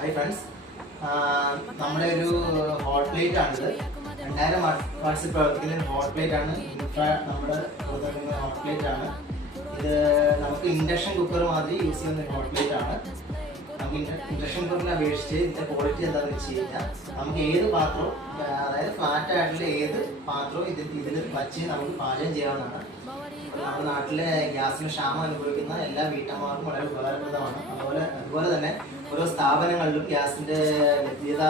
Hi friends, നമ്മുടെ ഒരു hot plate ആണിത്. 2000 വാട്ട്സിൽ പ്രവർത്തിക്കുന്ന ഒരു ഹോട്ട് പ്ലേറ്റ് ആണ്. നമ്മുടെ പുറത്തിറങ്ങുന്ന ഹോട്ട് പ്ലേറ്റ് ആണ് ഇത്. നമുക്ക് ഇൻഡക്ഷൻ കുക്കർ മാതിരി യൂസ് ചെയ്യുന്ന ഒരു ഹോട്ട് പ്ലേറ്റ് ആണ്. നമുക്ക് ഇൻഡക്ഷൻ കുക്കറിനെ അപേക്ഷിച്ച് ഇതിൻ്റെ ക്വാളിറ്റി എന്താണെന്ന് വെച്ച് കഴിഞ്ഞാൽ നമുക്ക് ഏത് പാത്രവും, അതായത് ഫ്ലാറ്റ് ആയിട്ടുള്ള ഏത് പാത്രവും ഇതിൽ വച്ച് നമുക്ക് പാചകം ചെയ്യാവുന്നതാണ്. നമ്മുടെ നാട്ടിലെ ഗ്യാസിന് ക്ഷാമം അനുഭവിക്കുന്ന എല്ലാ വീട്ടമ്മമാർക്കും വളരെ ഉപകാരപ്രദമാണ്. അതുപോലെ തന്നെ ഓരോ സ്ഥാപനങ്ങളിലും ഗ്യാസിൻ്റെ ലഭ്യത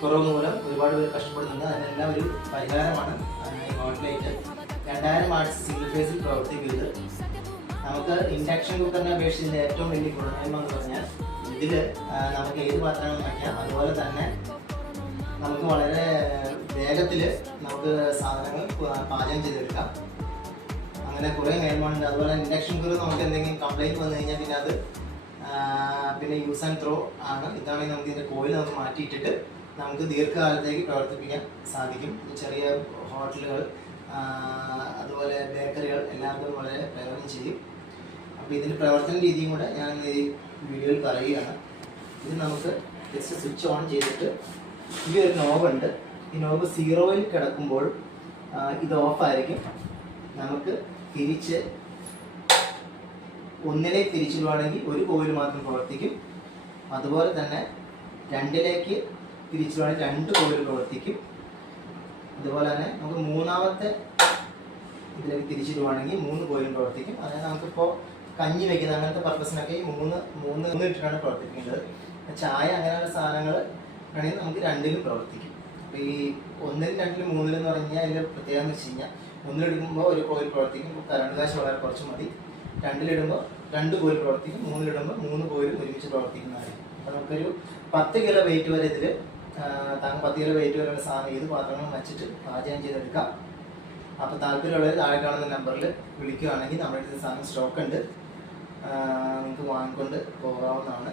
കുറവ് മൂലം ഒരുപാട് പേര് കഷ്ടപ്പെടുന്നുണ്ട്. അതിനെല്ലാം ഒരു പരിഹാരമാണ് ഈ ഹോട്ട് പ്ലേറ്റ്. 2000 വാട്ട്സ് സിംഗിൾ ഫേസിൽ പ്രവർത്തിക്കുന്നത്. നമുക്ക് ഇൻഡക്ഷൻ കുക്കറിനെ അപേക്ഷിച്ച് ഏറ്റവും വലിയ ഗുണമേന്മ എന്ന് പറഞ്ഞാൽ ഇതിൽ നമുക്ക് ഏത് പാത്രങ്ങളും വയ്ക്കാം. അതുപോലെ തന്നെ നമുക്ക് വളരെ വേഗത്തിൽ നമുക്ക് സാധനങ്ങൾ പാചകം ചെയ്തെടുക്കാം. അങ്ങനെ കുറേ മേന്മയുണ്ട്. അതുപോലെ ഇൻഡക്ഷൻ കുക്കർ നമുക്ക് എന്തെങ്കിലും കംപ്ലൈൻറ്റ് വന്നു കഴിഞ്ഞാൽ പിന്നെ അത് യൂസ് ആൻഡ് ത്രോ ആണ്. ഇതാണെങ്കിൽ നമുക്ക് ഇതിൻ്റെ കോയിൽ നമുക്ക് മാറ്റിയിട്ടിട്ട് നമുക്ക് ദീർഘകാലത്തേക്ക് പ്രവർത്തിപ്പിക്കാൻ സാധിക്കും. ചെറിയ ഹോട്ടലുകൾ, അതുപോലെ ബേക്കറികൾ എല്ലാവർക്കും വളരെ പ്രയോജനം ചെയ്യും. അപ്പോൾ ഇതിൻ്റെ പ്രവർത്തന രീതിയും കൂടെ ഞാൻ ഈ വീഡിയോയിൽ പറയുകയാണ്. ഇത് നമുക്ക് ജസ്റ്റ് സ്വിച്ച് ഓൺ ചെയ്തിട്ട് ഈ ഒരു നോബുണ്ട്. ഈ നോബ് 0-ൽ കിടക്കുമ്പോൾ ഇത് ഓഫായിരിക്കും. നമുക്ക് തിരിച്ച് 1-ലേക്ക് തിരിച്ചിടുവാണെങ്കിൽ ഒരു കോയിൽ മാത്രം പ്രവർത്തിക്കും. അതുപോലെ തന്നെ 2-ലേക്ക് തിരിച്ചിടുവാണെങ്കിൽ 2 കോയിൽ പ്രവർത്തിക്കും. അതുപോലെ തന്നെ നമുക്ക് 3-ാമത്തെ ഇതിലേക്ക് തിരിച്ചിടുവാണെങ്കിൽ 3 കോയിലും പ്രവർത്തിക്കും. അതായത് നമുക്കിപ്പോൾ കഞ്ഞി വയ്ക്കുന്ന അങ്ങനത്തെ പർപ്പസിനൊക്കെ ഈ മൂന്ന് ഇട്ടിട്ടാണ് പ്രവർത്തിക്കുന്നത്. ചായ അങ്ങനെയുള്ള സാധനങ്ങൾ ആണെങ്കിൽ നമുക്ക് 2-ലും പ്രവർത്തിക്കും. അപ്പോൾ ഈ 1-ലും 2-ലും 3-ലും എന്ന് പറഞ്ഞാൽ അതിൻ്റെ പ്രത്യേകത എന്ന് വെച്ച് കഴിഞ്ഞാൽ 1-ലിടുമ്പോൾ ഒരു കോയിൽ പ്രവർത്തിക്കും, കറണ്ട് കാശ് വളരെ കുറച്ച് മതി. 2-ലിടുമ്പോൾ 2 കോയിൽ പ്രവർത്തിക്കും. 3-ലിടുമ്പോൾ 3 കോയിലും ഒരുമിച്ച് പ്രവർത്തിക്കുന്നതായിരിക്കും. അപ്പോൾ നമുക്കൊരു 10 കിലോ വെയിറ്റ് വരെ ഇതിൽ 10 കിലോ വെയിറ്റ് വരെയുള്ള സാധനം ഏത് പാത്രങ്ങളും വെച്ചിട്ട് പാചകം ചെയ്തെടുക്കാം. അപ്പോൾ താല്പര്യമുള്ളവർ താഴെ കാണുന്ന നമ്പറിൽ വിളിക്കുകയാണെങ്കിൽ നമ്മുടെ അടുത്ത് സാധനം സ്റ്റോക്ക് ഉണ്ട്, നിങ്ങൾക്ക് വാങ്ങിക്കൊണ്ട് പോകാവുന്നതാണ്.